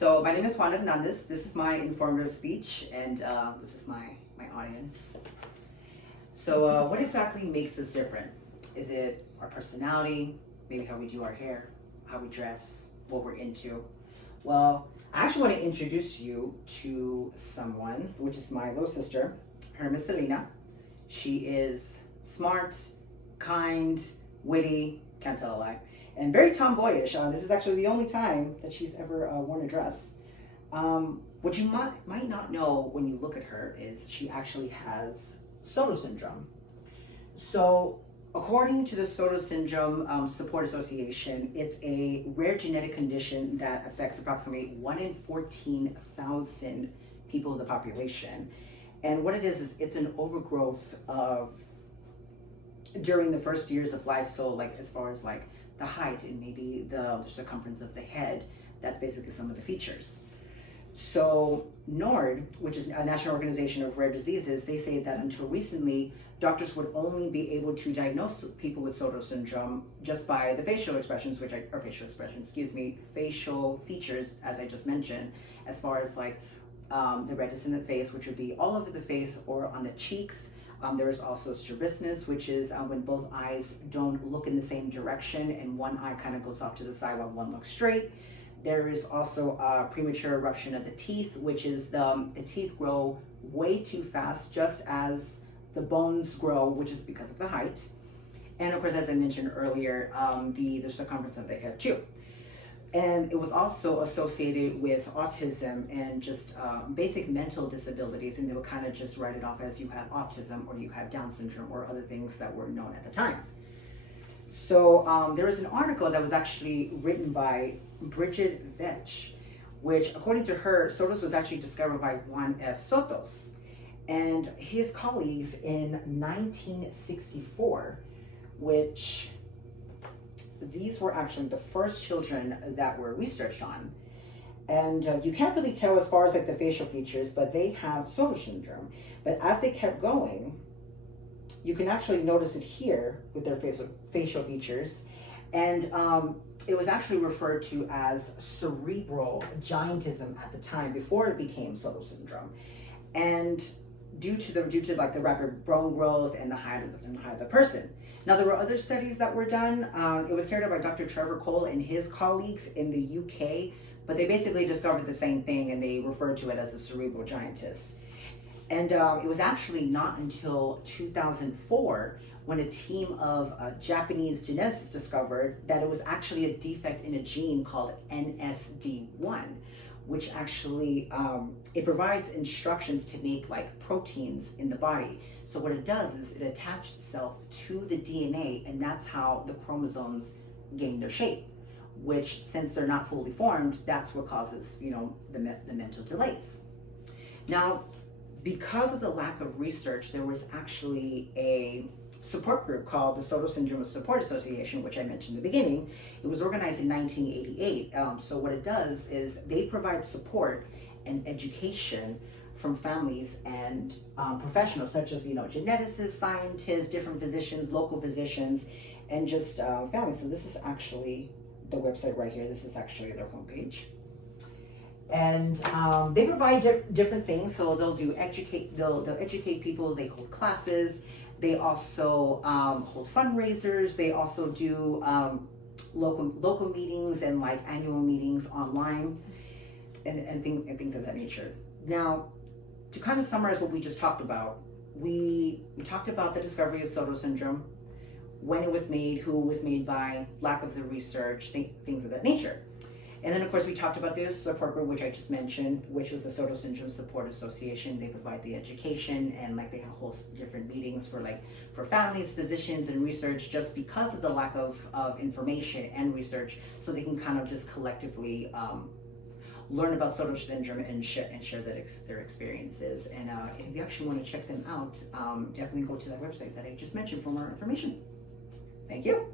So my name is Juan Hernandez. This is my informative speech, and this is my audience. So what exactly makes us different? Is it our personality, maybe how we do our hair, how we dress, what we're into? Well, I actually want to introduce you to someone, which is my little sister. Her name is Selena. She is smart, kind, witty, can't tell a lie, and very tomboyish. This is actually the only time that she's ever worn a dress. What you might not know when you look at her is she actually has Sotos syndrome. So, according to the Sotos Syndrome Support Association, it's a rare genetic condition that affects approximately 1 in 14,000 people in the population. And what it is it's an overgrowth of during the first years of life. So, like as far as like the height and maybe the circumference of the head, that's basically some of the features. So NORD, which is a National Organization of Rare Diseases, they say that until recently, doctors would only be able to diagnose people with Sotos syndrome just by the facial expressions, facial features, as I just mentioned, as far as like the redness in the face, which would be all over the face or on the cheeks. There is also strabismus, which is when both eyes don't look in the same direction and one eye kind of goes off to the side while one looks straight. There is also a premature eruption of the teeth, which is the teeth grow way too fast, just as the bones grow, which is because of the height. And of course, as I mentioned earlier, the circumference of the head too. And it was also associated with autism and just basic mental disabilities, and they would kind of just write it off as you have autism or you have Down syndrome or other things that were known at the time. So there was an article that was actually written by Bridget Vetch, which according to her, Sotos was actually discovered by Juan F. Sotos and his colleagues in 1964, which these were actually the first children that were researched on. And you can't really tell as far as like the facial features, but they have Sotos syndrome. But as they kept going, you can actually notice it here with their facial features. And it was actually referred to as cerebral giantism at the time before it became Sotos syndrome. And due to like the rapid bone growth and the height of the person. Now there were other studies that were done. It was carried out by Dr. Trevor Cole and his colleagues in the UK, but they basically discovered the same thing and they referred to it as a cerebral giantis. And it was actually not until 2004 when a team of Japanese geneticists discovered that it was actually a defect in a gene called NSD1, which actually it provides instructions to make like proteins in the body. So what it does is it attaches itself to the DNA, and that's how the chromosomes gain their shape. Which, since they're not fully formed, that's what causes the mental delays. Now, because of the lack of research, there was actually a support group called the Sotos Syndrome Support Association, which I mentioned in the beginning. It was organized in 1988. So what it does is they provide support and education from families and professionals such as geneticists, scientists, different physicians, local physicians, and just families. So this is actually the website right here. This is actually their homepage. And they provide different things. So they'll educate people. They hold classes. They also hold fundraisers. They also do local meetings and like annual meetings online and things of that nature. Now, to kind of summarize what we just talked about, we talked about the discovery of Sotos syndrome, when it was made, who it was made by, lack of the research, things of that nature. And then, of course, we talked about this support group, which I just mentioned, which was the Sotos Syndrome Support Association. They provide the education and like they host different meetings for families, physicians, and research, just because of the lack of information and research, so they can kind of just collectively learn about Sotos syndrome and share their experiences. And if you actually want to check them out, definitely go to that website that I just mentioned for more information. Thank you.